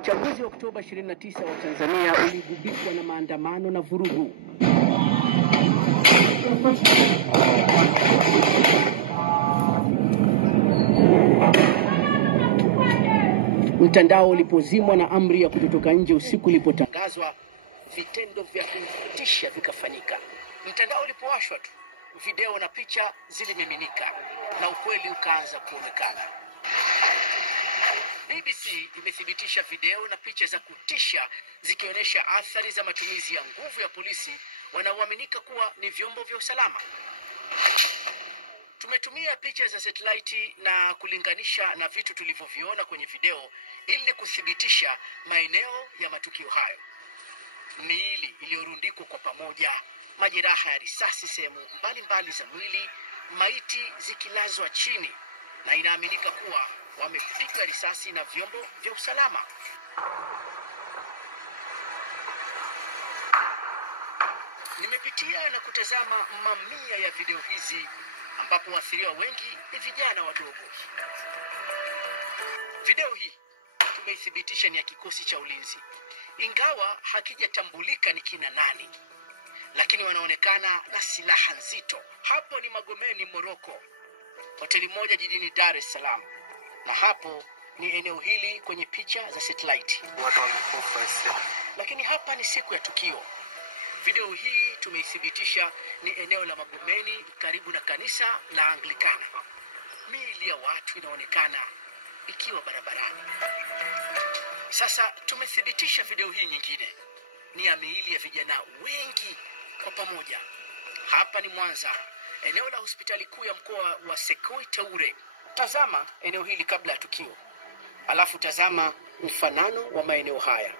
Uchaguzi wa Oktoba 29 wa Tanzania uligubikwa na maandamano na vurugu. Mtandao ulipozimwa na amri ya kutotoka nje usiku ilipotangazwa, vitendo vya kutisha vikafanyika. Mtandao ulipowashwa tu, video na picha zilimiminika na ukweli ukaanza kuonekana. BBC imethibitisha video na picha za kutisha zikionyesha athari za matumizi ya nguvu ya polisi wanaoaminika kuwa ni vyombo vya usalama. Tumetumia picha za satellite na kulinganisha na vitu tulivyoviona kwenye video ili kuthibitisha maeneo ya matukio hayo. Miili iliyorundikwa kwa pamoja, majeraha ya risasi sehemu mbalimbali za mwili, maiti zikilazwa chini, na inaaminika kuwa wamepigwa risasi na vyombo vya usalama. Nimepitia na kutazama mamia ya video hizi ambapo waathiriwa wengi ni vijana wadogo. Video hii tumeithibitisha ni ya kikosi cha ulinzi, ingawa hakijatambulika ni kina nani, lakini wanaonekana na silaha nzito. Hapo ni Magomeni, Morocco, hoteli moja jijini Dar es Salaam, na hapo ni eneo hili kwenye picha za satellite. Lakini hapa ni siku ya tukio. Video hii tumeithibitisha ni eneo la Magomeni karibu na kanisa la Anglikana. Miili ya watu inaonekana ikiwa barabarani. Sasa tumethibitisha video hii nyingine ni ya miili ya vijana wengi kwa pamoja. Hapa ni Mwanza, eneo la hospitali kuu ya mkoa wa Sekoi Taure. Tazama eneo hili kabla ya tukio, alafu tazama mfanano wa maeneo haya.